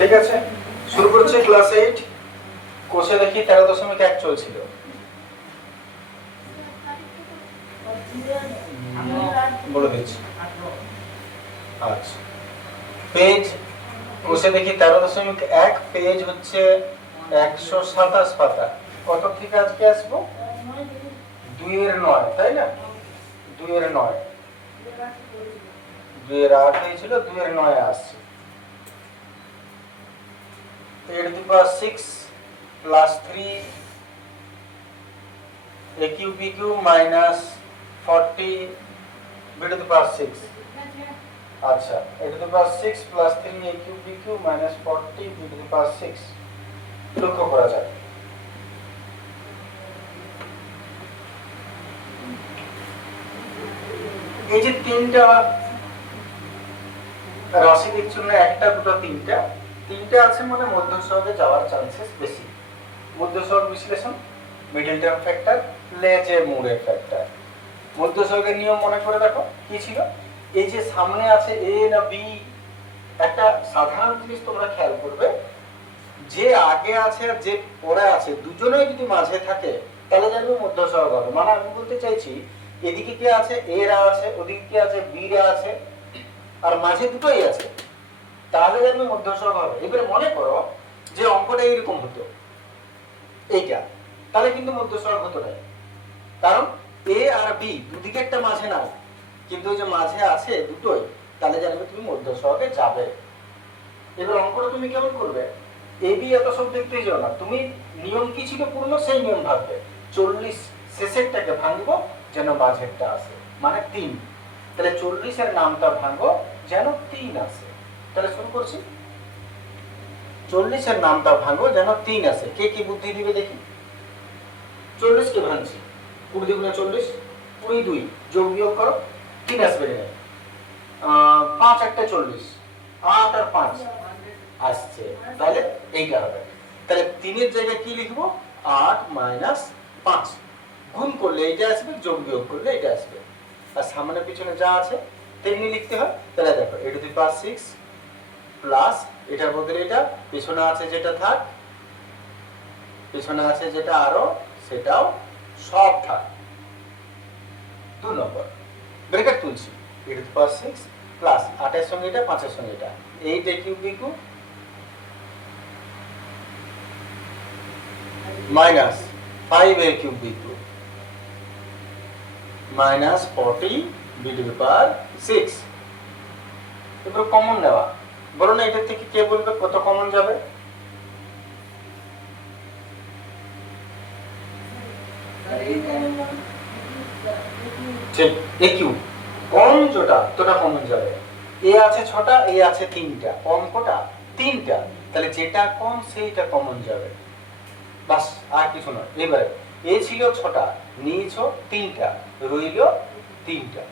ঠিক আছে, শুরু করছি ক্লাস 8। কোষে দেখি 13.1 চলছিল। বলে দিচ্ছি। আচ্ছা, পেজ কোষে দেখি 13.1, পেজ হচ্ছে 127 পাতা। কত থেকে আজকে আসবো? 2-9, তাই না? 2-9, 2-8 হয়েছিল, 2-9 আসছে। 8^6 plus 3 a cube b cube minus 40 b to the power 6। আচ্ছা, a to the power 6 plus 3 a cube b cube minus 40 b to the power 6 লক্ষ্য করা যায়। এই যে তিনটা রাশি দেখছো না, একটা দুটো তিনটা আছে মানে মধ্য সহগে যাওয়ার চান্সেস বেশি। মধ্য সহগ বিশ্লেষণ, মিডল টার্ম ফ্যাক্টর, লেজে মুরের ফ্যাক্টর। মধ্য সহগের নিয়ম মনে করে দেখো কি ছিল। এই যে সামনে আছে এ না বি, একটা সাধারণ জিনিস তোমরা খেয়াল করবে, যে আগে আছে আর যে পরে আছে দুজনেই যদি মাঝে থাকে তাহলে জানবে মধ্য সহগ হবে। মানে আমি বলতে চাইছি এদিকে কি আছে, এ রা আছে, ওদিকে কি আছে, বি রা আছে, আর মাঝে দুটোই আছে, তাহলে জানবে মধ্য সহগ হবে। এবারে মনে করো যে অঙ্কটা এইরকম হতো, এইটা, তাহলে কিন্তু মধ্য সহগ হতো না, কারণ এ আর বি দুদিকে একটা মাঝে নাও, কিন্তু ওই যে মাঝে আছে দুটোই, তাহলে জানবে তুমি মধ্য সহগে যাবে। এবার অঙ্কটা তুমি কেমন করবে, এ বি এত সব দেখতে যাও না, তুমি নিয়ম কি ছিল পূর্ণ সেই নিয়ম ভাববে। 40 শেষেরটাকে ভাঙবো যেন মাঝেরটা আসে, মানে 3। তাহলে 40 এর নামটা ভাঙবো যেন 3 আসে। তাহলে শুরু করছি, 40 এর নামটা ভাঙবো যেন 3 আসে। কে কি বুদ্ধি দিবে দেখি। 40 কে ভাঙছি, 20 দুগুণে 40, 22, যোগ বিয়োগ করো, 3 আসবে না। 5 একটা 40, 8 আর 5 আসছে, তাহলে এইটা হবে। তাহলে 3 এর জায়গায় কি লিখবো, 8 মাইনাস 5, গুণ করলে এইটা আসবে, যোগ বিয়োগ করলে এটা আসবে, আর সামনে পিছনে যা আছে তেমনি লিখতে হয়। তাহলে দেখো a to the power 6 plus এটার বদলে এটা, পিছনে আছে যেটা থাক, পিছনে আছে যেটা আরো সেটাও সব থাক। 2 নম্বর ব্র্যাকেট তুলছি, a to the power 6 plus 8 এর সঙ্গে এটা, 5 এর সঙ্গে এটা, 8 a cube b cube minus 5 a cube b cube minus 40 b to the power 6। এবার কমন নেওয়া, বলো না এটা থেকে কে বলবে কত কমন যাবে। ঠিক, এ কিউব কম যেটা তোটা কমন যাবে। এ আছে 6টা, এ আছে 3টা, কম কোটা 3টা, তাহলে যেটা কম সেইটা কমন যাবে, বাস আর কিছু নয়। এবারে এ ছিল 6টা, নিয়েছো 3টা, রইল 3টা,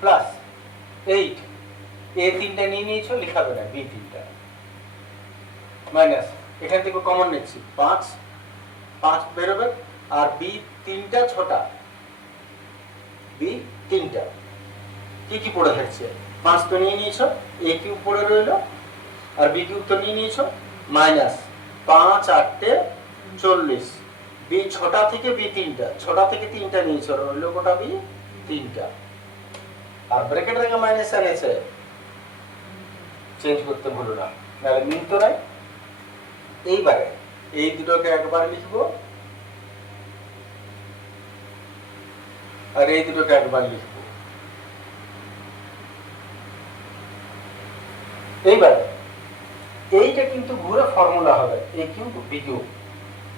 প্লাস 8, এ 3টা নিয়ে নিয়েছো, লিখাবে না, বি 3টা, মাইনাস এখান থেকে কমন নিচ্ছি 5 বেরোবে, আর বি 3টা 6টা, বি 3টা, কি কি পড়ে থাকছে, 5 তো নিয়ে নিয়েছো, এ কিউব পড়ে রইলো, আর বি কিউব তো নিয়ে নিয়েছো, মাইনাস 5 8 40, বি 6টা থেকে বি 3টা, 6টা থেকে 3টা নিয়েছো, রইলো কোটা বি 3টা, আর ব্র্যাকেট থেকে মাইনাস এনেছে, চেঞ্জ করতে ভুলো না, নাহলে মিল তো নাই। এইবারে এই দুটোকে একবার লিখবো, আর এই দুটোকে একবার লিখবো। এইবার এইটা কিন্তু ঘুরে ফর্মুলা হবে এ কিউব বি কিউব।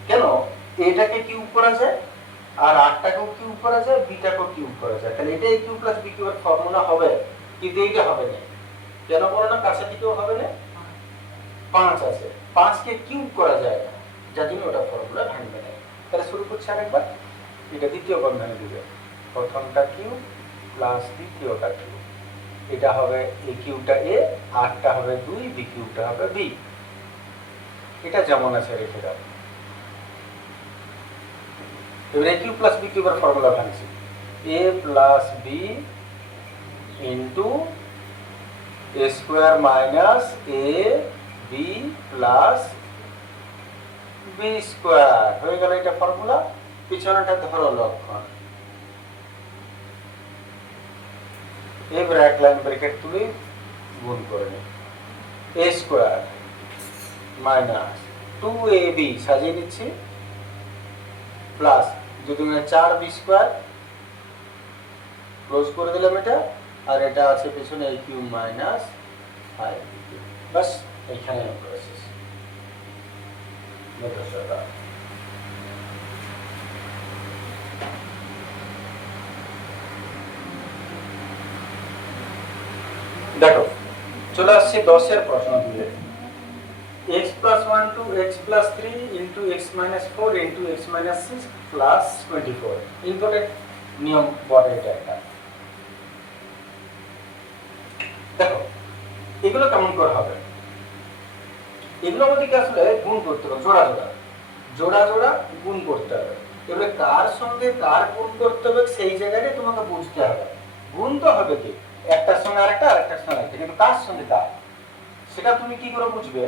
কেন, এটাকে কিউব করা যায়, আর 8টাকেও কিউব করা যায়, বিটাকেও কিউব করা যায়, তাহলে এটা এ কিউব প্লাস বি কিউবের ফর্মুলা হবে, কিন্তু এইটা হবে না। কেন বলো না, কাছে থেকেও হবে না, 5 আছে, 5 কে কিউব করা যায় না, যার জন্য ওটা ফর্মুলা ভাঙবে না। তাহলে শুরু করছি আরেকবার, এটা দ্বিতীয় বন্ধনে দিবে, প্রথমটা কিউব প্লাস দ্বিতীয়টা কিউব, এটা হবে এ কিউবটা এ, 8টা হবে 2, বি কিউবটা হবে বি, এটা যেমন আছে রেখে দাও। এবার এ কিউব প্লাস বি কিউবের formula ভাঙছি, A plus B into A square minus A B plus B square হয়ে গেল এটা ফর্মুলা। পিছনেটা ধরো লক্ষণ, এবার এক লাইন ব্র্যাকেট তুলে গুণ করে নি। এ স্কোয়ার মাইনাস 2ab সাজিয়ে নিচ্ছি প্লাস 2 দুগুণে 4 বি স্কোয়ার ক্লোজ করে দিলাম এটা, আর এটা আছে পিছনে a কিউব মাইনাস 5 বাস এখানে আমরা শেষ। দেখো চলে আসছে 10 এর প্রশ্ন দিয়ে। x plus 1 to x plus 3 into x minus 4 into x minus 6 plus 24 important নিয়ম বটে এটা একটা। দেখো এগুলো কেমন করে হবে, এগুলো আমাদেরকে আসলে গুণ করতে হবে, জোড়া জোড়া জোড়া জোড়া গুণ করতে হবে। এবারে কার সঙ্গে কার গুণ করতে হবে সেই জায়গাটা তোমাকে বুঝতে হবে। গুণ তো হবে কি একটার সঙ্গে আরেকটা, আরেকটার সঙ্গে আরেকটা, কিন্তু কার সঙ্গে কার সেটা তুমি কি করে বুঝবে?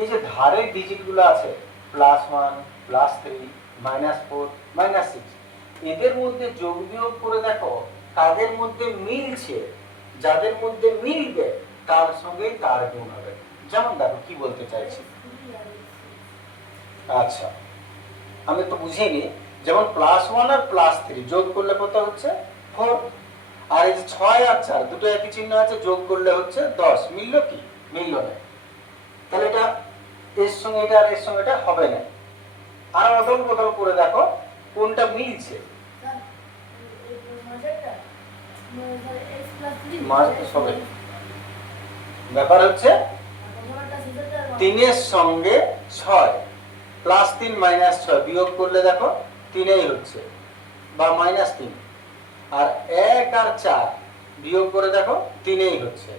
এই যে ধারের ডিজিট গুলো আছে +1 +3 -4 -6 এদের মধ্যে যোগ বিয়োগ করে দেখো কাদের মধ্যে মিলছে, যাদের মধ্যে মিলবে তার সঙ্গে তার গুণ হবে। যেমন দেখো কি বলতে চাইছি, আচ্ছা আমি তো বুঝিনি। যেমন +1 আর +3 যোগ করলে কত হচ্ছে 4, আর এই যে 6 আর 4 দুটো একই চিহ্ন আছে, যোগ করলে হচ্ছে 10। মিলল কি? মিলল না। তাহলে এটা এর সঙ্গে এটা আর এর সঙ্গে এটা হবে না। আর অদল বদল করে দেখো কোনটা মিলছে। ব্যাপার হচ্ছে 3 এর সঙ্গে 6 +3 -6 বিয়োগ করলে দেখো 3ই হচ্ছে বা -3, আর 1 আর 4 বিয়োগ করে দেখো 3ই হচ্ছে।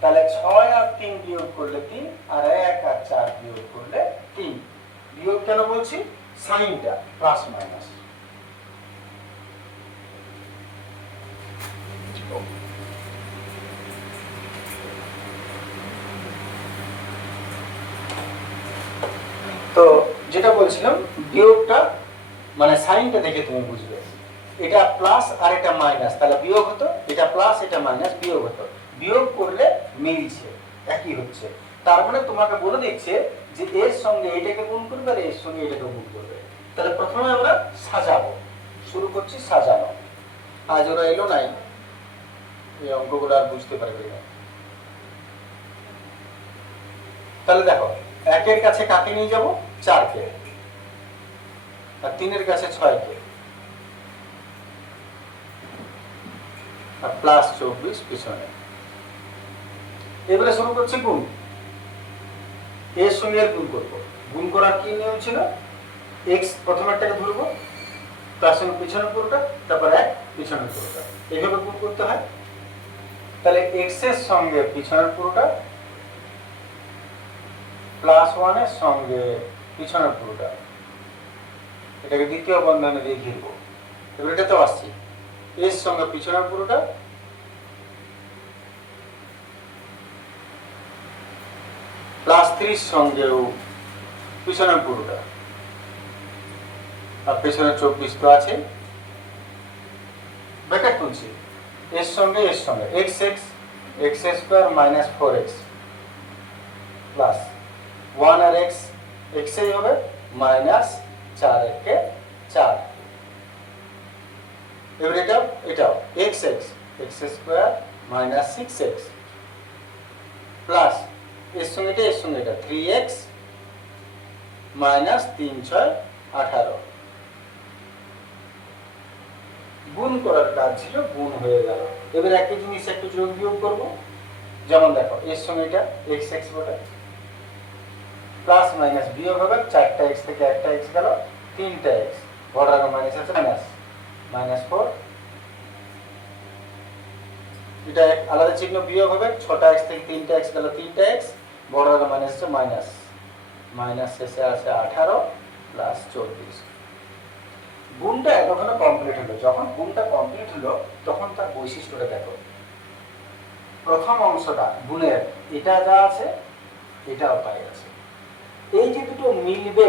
তাহলে 6 আর 3 বিয়োগ করলে 3, আর 1 আর 4 বিয়োগ করলে 3। বিয়োগ কেন বলছি? সাইনটা প্লাস মাইনাস। তো যেটা বলছিলাম বিয়োগটা মানে সাইনটা দেখে তুমি বুঝবে, এটা প্লাস আর এটা মাইনাস, তাহলে বিয়োগ হতো, এটা প্লাস এটা মাইনাস বিয়োগ হতো। বিয়োগ করলে মিলছে, একই হচ্ছে। তার মানে তোমাকে বলে দিচ্ছে যে এর সঙ্গে এটাকে গুণ করবে আর এর সঙ্গে এটাকে গুণ করবে। তাহলে প্রথমে আমরা সাজাবো, শুরু করছি সাজানো। আজ ওরা এলো নাই, এই অঙ্কগুলো আর বুঝতে পারবে না। তাহলে দেখো 1 এর কাছে কাকে নিয়ে যাব? 4 কে, আর 3 এর কাছে 6 কে, আর +24 পিছনে। এবারে শুরু করছি গুণ। এর সঙ্গে এর গুণ করব। গুণ করার কি নিয়ম ছিল? x প্রথমেরটাকে ধরবো, তার সঙ্গে পিছনের পুরোটা, তারপর 1 পিছনের পুরোটা, এইভাবে গুণ করতে হয়। তাহলে x এর সঙ্গে পিছনের পুরোটা +1 এর সঙ্গে পিছনের পুরোটা, এটাকে দ্বিতীয় বন্ধনে দিয়ে ঘিরবো। এবার এটাতে আসছি, এর সঙ্গে পিছনের পুরোটা +3 সঙ্গেও পিছনের পুরোটা, আর পিছনে 24 তো আছে। ব্র্যাকেট তুলছি, এর সঙ্গে x square minus 4x plus 1 আর x এই হবে মাইনাস 4 কে 4। এবার এটাও x square minus 6x plus এর সঙ্গে এটা 3x মাইনাস 3 6 18। গুণ করার কাজ ছিল, গুণ হয়ে গেল। এবার একই জিনিস একটু যোগ বিয়োগ করব। যেমন দেখো এর সঙ্গে এটা x বটে, প্লাস মাইনাস বিয়োগ হবে, 4টা x থেকে একটা x গেল, 3টা x, বড় আর মাইনাস আছে -4, এটা আলাদা চিহ্ন বিয়োগ হবে, 6টা x থেকে 3টা x গেল, 3টা x, বড় আর মাইনাস আছে মাইনাস শেষে আছে 18 প্লাস 24। গুণটা এতক্ষণ কমপ্লিট হলো। যখন গুণটা কমপ্লিট হলো তখন তার বৈশিষ্ট্যটা দেখো। প্রথম অংশটা গুণের এটা যা আছে এটাও পাই আছে। এই যে দুটো মিলবে,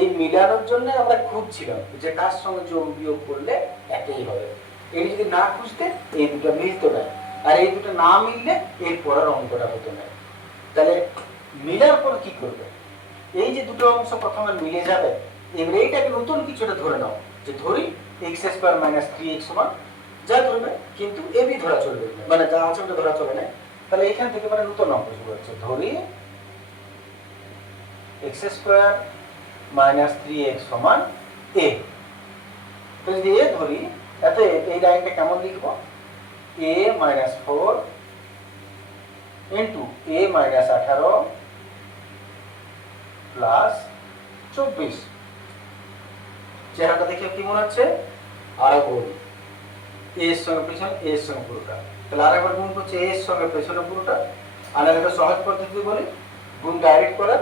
এই মিলানোর জন্য আমরা খুঁজছিলাম যে কার সঙ্গে যোগ বিয়োগ করলে একই হবে। এই যদি না খুঁজতে এই দুটো মিলতো না, আর এই দুটো না মিললে এর পরের অঙ্কটা হতো না। তাহলে মিলার পর কি করবে, এই যে দুটো অংশ প্রথমে মিলে যাবে, এবার এইটাকে নতুন কিছুটা ধরে নাও, যে ধরি x² - 3x সমান যা ধরবে, কিন্তু এবি ধরা চলবে না, মানে যা আছে ওটা ধরা চলবে না। তাহলে এখান থেকে মানে নতুন অঙ্ক শুরু হচ্ছে, ধরি x² - 3x সমান a। তো যদি a ধরি, এতে এই লাইনটা কেমন লিখব, a - 4 ইন্টু a - 18 প্লাস 24। চেহারাটা দেখে কি মনে হচ্ছে, আরো গুণ a এর সঙ্গে পেছনে, a এর সঙ্গে পুরোটা। তাহলে আরেকবার গুণ করছে a এর সঙ্গে পেছনে পুরোটা। আর একটা সহজ পদ্ধতি বলি, গুণ ডাইরেক্ট করা।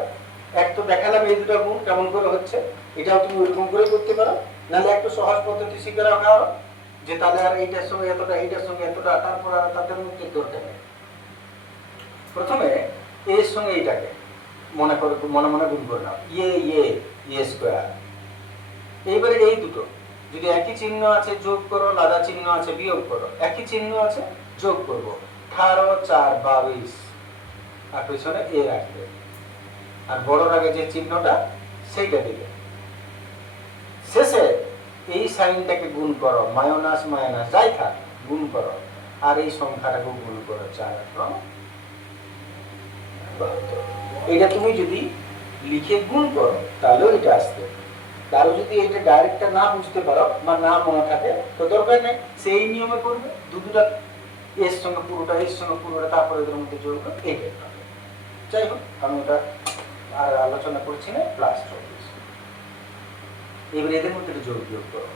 এক তো দেখালাম এই দুটো গুণ কেমন করে হচ্ছে, এটাও তুমি ওইরকম করে করতে পারো, নাহলে একটু সহজ পদ্ধতি শিখে রাখা হবে, যে তাহলে আর এইটার সঙ্গে এতটা, এইটার সঙ্গে এতটা, তারপর আর তাদের মধ্যে দরকার নেই। প্রথমে a এর সঙ্গে এইটাকে মনে করে মনে মনে গুণ করে নাও, a স্কয়ার। এইবারে এই দুটো যদি একই চিহ্ন আছে যোগ করো, আলাদা চিহ্ন আছে বিয়োগ করো, একই চিহ্ন আছে যোগ করব, 18 × 4 = 22, আর পেছনে a রাখবে, আর বড়র আগে যে চিহ্নটা সেইটা দিবে। শেষে এই সাইনটাকে গুণ করো, মাইনাস মাইনাস যাই থাক গুণ করো, আর এই সংখ্যাটাকে গুণ করো 4 × 72। এটা তুমি যদি লিখে গুণ করো তাহলেও এটা আসবে। কারো যদি এটা ডাইরেক্টটা না বুঝতে পারো বা না মনে থাকে, তো দরকার নেই, সেই নিয়মে করবে, দুটো এর সঙ্গে পুরোটা, এর সঙ্গে পুরোটা, তারপরে এদের মধ্যে যোগ করো, এইটাই পাবে। যাই হোক, আমি ওটা আর আলোচনা করছি না, প্লাস 24। এবার এদের মধ্যে যোগ বিয়োগ করো,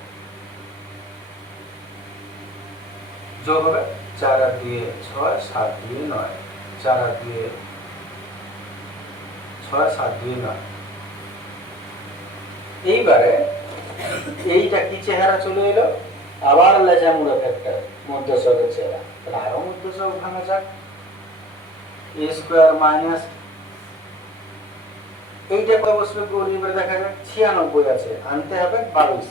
যোগ হবে 4 আর 2 6, 7 2 9, 4 আর 2 6, 7 2 9। এইবারে এইটা কি চেহারা চলে এলো, আবার লেজা মুড়া ফ্যাক্টর মধ্যসগের চেহারা। তাহলে আরো মধ্যসগ ভাঙা যাক, a স্কয়ার মাইনাস, এইটা কয় বসবে গোল, এবারে দেখা যাক 96 আছে, আনতে হবে 22,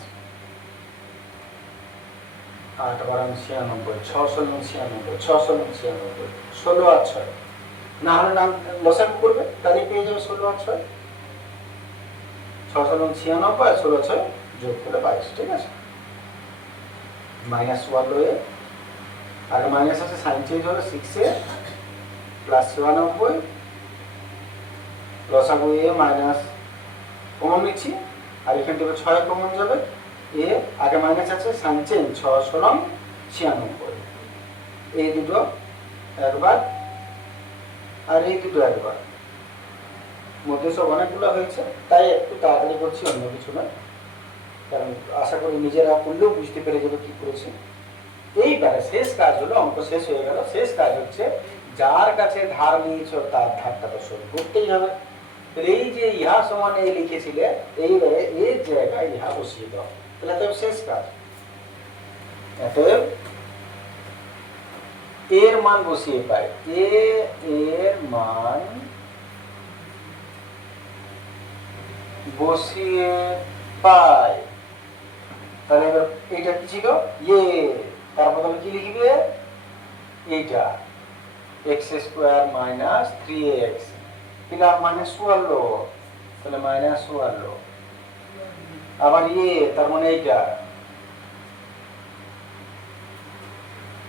8 বার 96, 6 × 96, 6 × 96, 16 আর 6, না হলে নাম লসাগু করবে, তাহলে পেয়ে যাবে 16 আর 6, 6 × 96 আর 16 6 যোগ করে 22, ঠিক আছে। মাইনাস 1 আগে মাইনাস আছে, সাইন চেঞ্জ হবে 6a প্লাস 96, লসাগু a মাইনাস কমন নিচ্ছি, আর এখান থেকে 6 কমন যাবে, a আগে মাইনাস আছে, সাইন চেঞ্জ 6 × 96, এই দুটো একবার আর এই দুটো একবার, মধ্যে সব অনেকগুলো হয়েছে, তাই একটু তাড়াতাড়ি করছি, অন্য কিছু না, কারণ আশা করি নিজেরা করলেও বুঝতে পেরে যাবে কি করেছে। এইবারে শেষ কাজ হলো, অঙ্ক শেষ হয়ে গেল, শেষ কাজ হচ্ছে যার কাছে ধার নিয়েছ তার ধারটা তো শোধ করতেই হবে। এই যে ইহা সমান এই লিখেছিলে, এইবারে এর জায়গায় ইহা বসিয়ে দাও, তাহলে তো শেষ কাজ। অতএব এর মান বসিয়ে পাই, এর মান বসিয়ে পাই, তাহলে এবার এইটা কি ছিল, তারপর তুমি কি লিখবে, এইটা x² - 3x প্লাস -12, তাহলে -12, আবার তার মানে এইটা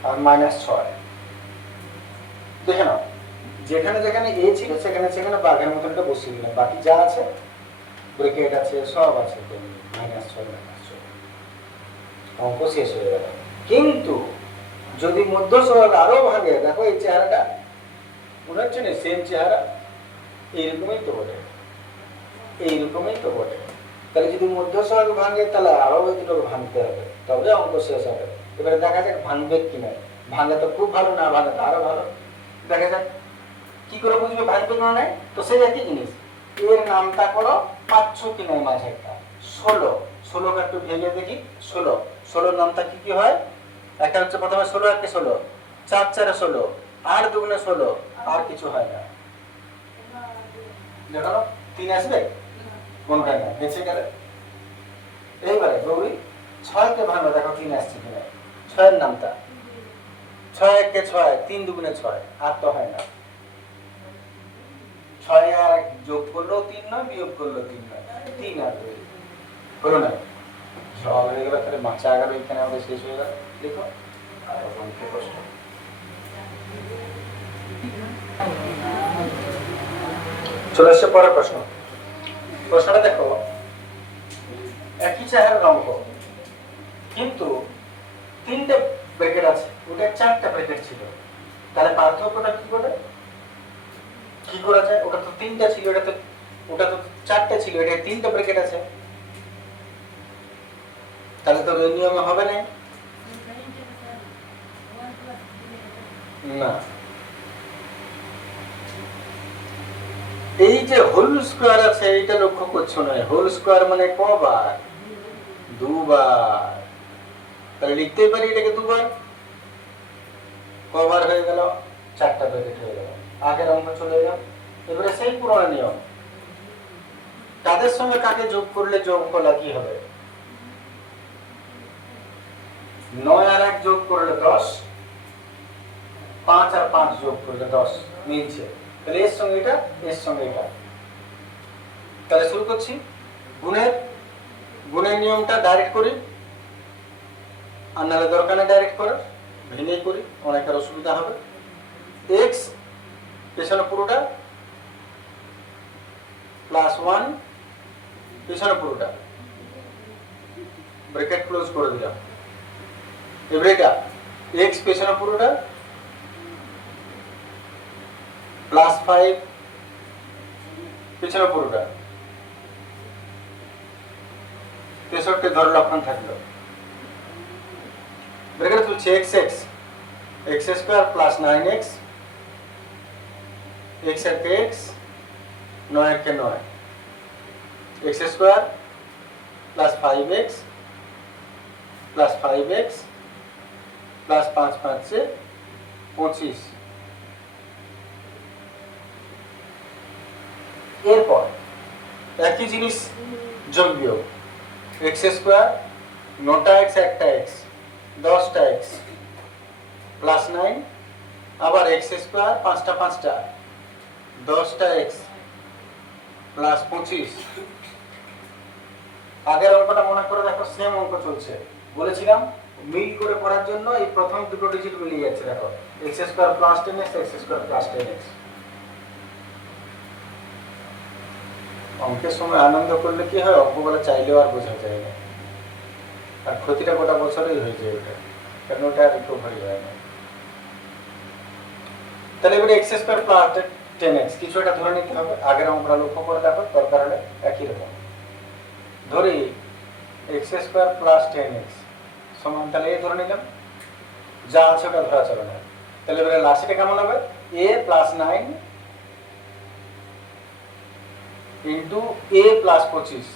আর -6। দেখে নাও, যেখানে যেখানে a ছিল সেখানে সেখানে বাঘের মতন এটা বসিয়ে দিলাম, বাকি যা আছে ব্র্যাকেট আছে সব আছে, -6 অঙ্ক শেষ হয়ে গেল। কিন্তু যদি মধ্যসহগ আরো ভাঙে, দেখো এই চেহারাটা মনে হচ্ছে না সেম চেহারা, এইরকমই তো বটে, এইরকমই তো বটে। তাহলে যদি মধ্যসহগ ভাঙে তাহলে আরো এই দুটো ভাঙতে হবে, তবে অঙ্ক শেষ হবে। এবারে দেখা যাক ভাঙবে কিনা, ভাঙলে তো খুব ভালো, না ভাঙলে তো আরো ভালো। দেখা যাক কি করে বুঝবে ভাঙবে না নাই, তো সেই একই জিনিস, এর নামটা করো পাচ্ছ কিনা মাঝে একটা 16, 16কে একটু ভেঙে দেখি, 16 নামটা কি কি হয়, একটা হচ্ছে প্রথমে 16 1 16, 4 4 16, 8 2 16, আর কিছু হয় না, দেখো 3 আসবে কোনটা না বেঁচে গেলে। এইবারে গৌরী 6 কে ভাঙো, দেখো 3 আসছে কিনা। 6 এর নামটা 6 একে 6, 3 দুগুণে 6, আর তো হয় না। 6 আর যোগ করলেও 3 নয়, বিয়োগ করলেও 3 নয়, 3 আর 2 হলো না। জল হয়ে গেল, তাহলে মাচা আগাবে এখানে আমাদের শেষ হয়ে গেল। দেখো আর অঙ্কে কষ্ট। চলে আসছে পরের প্রশ্ন। প্রশ্নটা দেখো, একই চেহারার অঙ্ক কিন্তু 3টে ব্র্যাকেট আছে, ওটা 4টা ব্র্যাকেট ছিল, তাহলে পার্থক্যটা কি করে কি করা যায়? ওটা তো 3টা ছিল, ওটা তো 4টা ছিল, এটা 3টা ব্র্যাকেট আছে, তাহলে তো এই নিয়মে হবে না। না, এই যে হোল স্কয়ার আছে এইটা লক্ষ্য করছো না। হোল স্কয়ার মানে কবার? দুবার। তাহলে লিখতেই পারি এটাকে দুবার। কবার হয়ে গেল? 4টা ব্র্যাকেট হয়ে গেল। আগের অঙ্ক চলে গেল। এবারে সেই পুরনো নিয়ম, তাদের সঙ্গে কাকে যোগ করলে যোগফল কি হবে? 9 আর 1 যোগ করলে 10, 5 আর 5 যোগ করলে 10 মিলছে। তাহলে এর সঙ্গে এটা, এর সঙ্গে এটা। তাহলে শুরু করছি। গুণের নিয়মটা ডাইরেক্ট করি, আর নাহলে দরকার নেই ডাইরেক্ট করার, ভেঙে করি, অনেকের অসুবিধা হবে। x পেছনে পুরোটা প্লাস 1 পেছনে পুরোটা, ব্র্যাকেট ক্লোজ করে দিলাম। এবারে এটা x পেছনে পুরোটা প্লাস 5 পেছনে পুরোটা, 63 ধরে লক্ষণ থাকলো। ব্র্যাকেট তুলছে x square plus 9x, x এর কে x, 9 এর কে 9, x square plus 5x plus 5x plus 5 5 से 25। এরপর একই জিনিস যোগ বিয়োগ, x স্কয়ার 9টা x একটা x 10টা x প্লাস 9, আবার x স্কয়ার 5টা 5টা 10টা x প্লাস 25। আগের অঙ্কটা মনে করে দেখো, সেম অঙ্ক চলছে। বলেছিলাম মিল করে পড়ার জন্য এই প্রথম দুটো ডিজিট মিলিয়ে যাচ্ছে। দেখো x square plus 10x, x square plus 10x। অঙ্কের সময় আনন্দ করলে কি হয়, অঙ্ক বলে চাইলেও আর বোঝা যায় না, আর ক্ষতিটা গোটা বছরেই হয়ে যায় ওটা, কারণ ওটা রিকভারি হয় না। তাহলে এবারে x স্কয়ার প্লাস 10x কিছু একটা ধরে নিতে হবে। আগের অঙ্কটা লক্ষ্য করে দেখো, দরকার হলে একই রকম ধরি। x স্কয়ার প্লাস 10x সমান, তাহলে এ ধরে নিলাম, যা আছে ওটা ধরা চলে না। তাহলে এবারে লাস্টে কেমন হবে? a plus 9 into a plus 25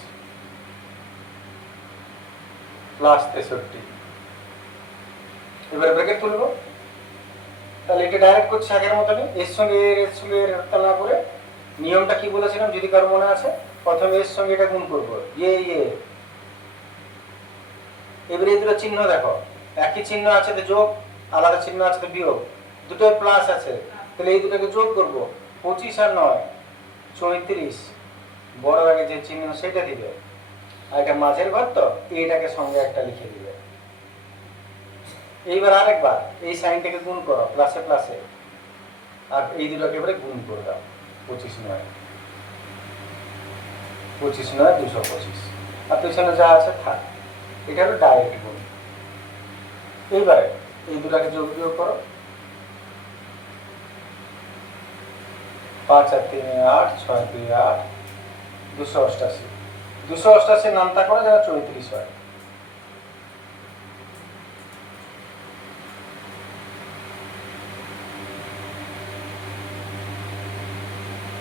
plus 63। এবারে ব্র্যাকেট তুলবো, তাহলে এটা ডাইরেক্ট করছে আগের মতনই, এর সঙ্গে এর সঙ্গে এর না করে। নিয়মটা কি বলেছিলাম যদি কারো মনে আছে? প্রথমে এর সঙ্গে এটা গুণ করবো, এবারে এই দুটো চিহ্ন দেখো, একই চিহ্ন আছে তো যোগ, আলাদা চিহ্ন আছে তো বিয়োগ, দুটো প্লাস আছে, তাহলে এই দুটোকে যোগ করব। 25 আর 9 34, বড় আগে যে চিহ্ন সেটা দিবে, আর এটা মাঝের ঘর তো এইটাকে সঙ্গে একটা লিখে দিবে। এইবার আরেকবার এই সাইনটাকে গুণ করো, প্লাসে প্লাসে, আর এই দুটোকে এবারে গুণ করে দাও। 25 9 225, আর পেছনে যা আছে থাক। এটা হলো ডাইরেক্ট গুণ। এইবারে এই দুটাকে যোগ বিয়োগ করো, 5 আর 3 8, 6 2 8, 288। 288 নামটা করে যারা 34 হয়।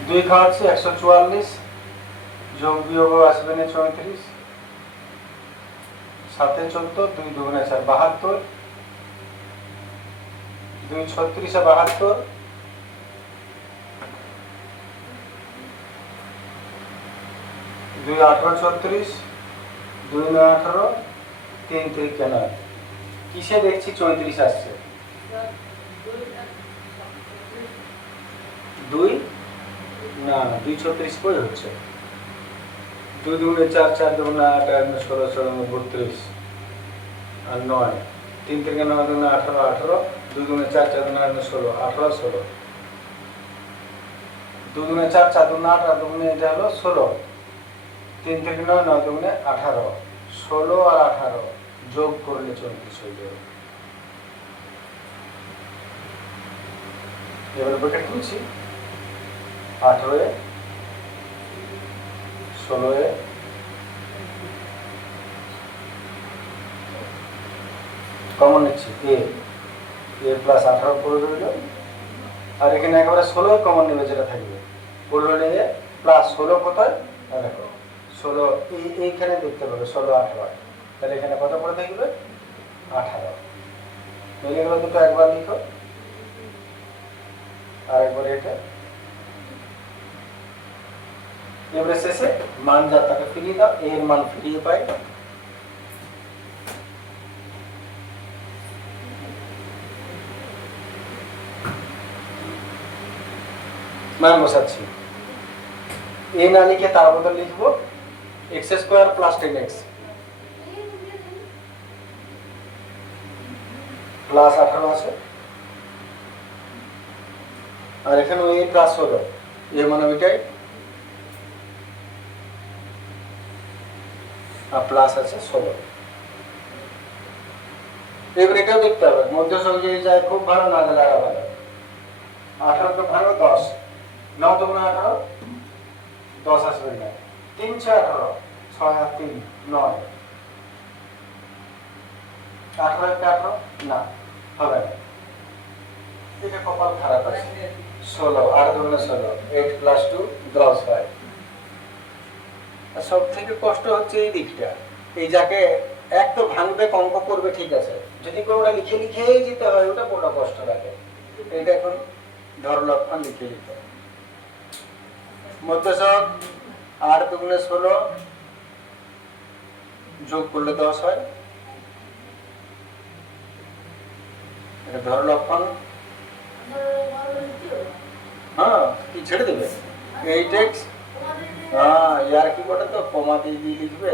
দুই খাওয়াচ্ছি 144, যোগ বিয়োগ আসবে না 34, 7 14, 2 2 4 72, 2 36 72, 2 18 34, 2 9 18, 3 3 9। কিসে দেখছি 34 আসছে? 2 না 2 36 কই হচ্ছে? 2 2 4 4 2 8 8 16 16 32 আর 9, 3 3 9 2 18 18, 2 2 4 4 2 8 16 18 16, 2 2 4 4 2 8 8 2 এটা হলো 16, 3 3 9 9 2 18, 16 আর 18 যোগ করলে 34 হয়ে যাবে। এবারে ব্র্যাকেট খুলছি, 18 এ 16 এ কমন নিচ্ছি, a প্লাস 18 পড়ে রইল, আর এখানে একেবারে 16 কমন নেবে, যেটা থাকবে পড়ে রইল a প্লাস 16 কোথায়, দেখো 16 এইখানে দেখতে পাবে 16 18, তাহলে এখানে কত পড়ে থাকবে 18। মিলে গেল দুটো, একবার লিখো আর একবার এটা। এবারে শেষে মান যা তাকে ফিরিয়ে দাও, এর মান ফিরিয়ে পাই। মান বসাচ্ছি, এ না লিখে তার বদলে লিখবো x square plus 10x plus 18 আছে, আর এখানে a প্লাস হলো এ মানে ওইটাই, আর প্লাস আছে 16। এবার এটাও দেখতে হবে মধ্য সঙ্গে যায়, খুব ভালো না গেলে আরো ভালো। 18 তো ভালো 10, 9 2 18, 10 আসবে না, 3 6 18, 6 আর 3 9, 18 18 না হবে না, এটা কপাল খারাপ আছে। 16 আর 2 16, 8 প্লাস 2 10 হয়। আর সব থেকে কষ্ট হচ্ছে এই দিকটা, এই যাকে এক তো ভাঙবে অঙ্ক করবে ঠিক আছে, যদি কোনোটা লিখে লিখে যেতে হয় ওটা বড় কষ্ট লাগে। এটা এখন ধর লক্ষণ লিখে দিতে হয়। মধ্যসক 8 2 16 যোগ করলে 10 হয়, এটা ধর লক্ষণ। হ্যাঁ কি ছেড়ে দেবে 8x, হ্যাঁ ইয়ার কি করে তো কমা দিয়ে দিয়ে লিখবে,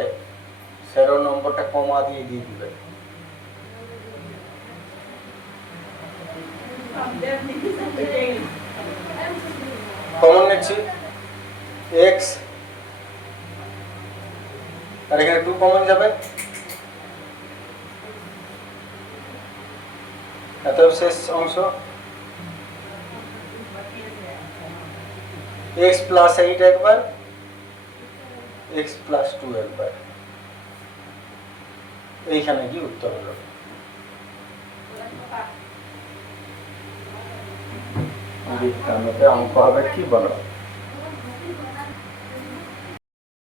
0 নম্বরটা কমা দিয়ে দিয়ে দিবে। কমন নিচ্ছি x, আর এখানে 2 কমন যাবে, এত শেষ অংশ x প্লাস 8 একবার, x প্লাস 2 একবার, এইখানে কি উত্তর হলো। অঙ্ক হবে কি বলো?